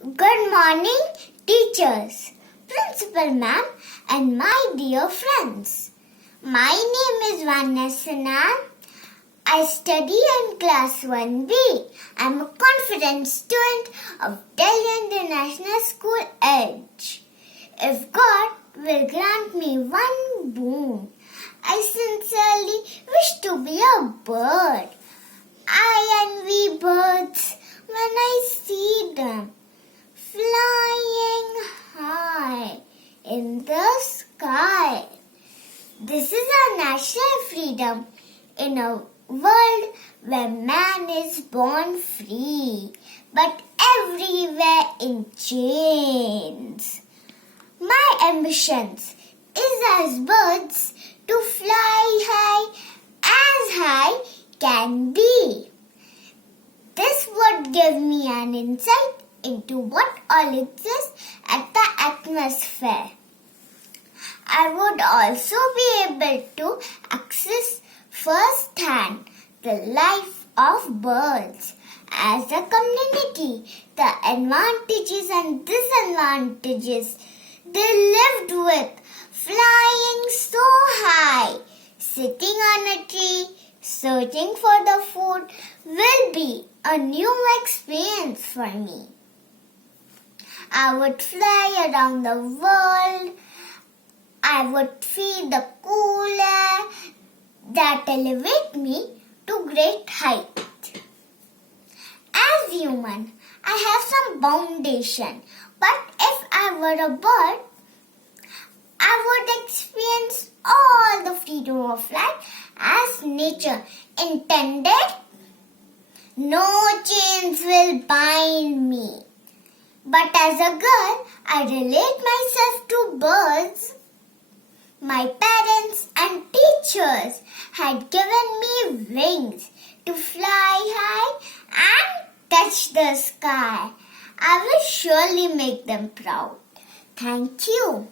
Good morning, teachers, principal ma'am, and my dear friends. My name is Vanessa Nan. I study in class 1B. I'm a confident student of Delhi International School Edge. If God will grant me one boon, I sincerely wish to be a bird. I envy birds when I see them flying high in the sky. This is our national freedom in a world where man is born free, but everywhere in chains. My ambitions is as birds to fly high can be. This would give me an insight into what all exists at the atmosphere. I would also be able to access firsthand the life of birds as a community, the advantages and disadvantages they lived with, flying so high, sitting on a tree, searching for the food will be a new experience for me. I would fly around the world. I would feel the cool air that elevate me to great height. As human, I have some foundation, but if I were a bird, I would experience all the freedom of life as nature intended. No chains will bind me. But as a girl, I relate myself to birds. My parents and teachers had given me wings to fly high and touch the sky. I will surely make them proud. Thank you.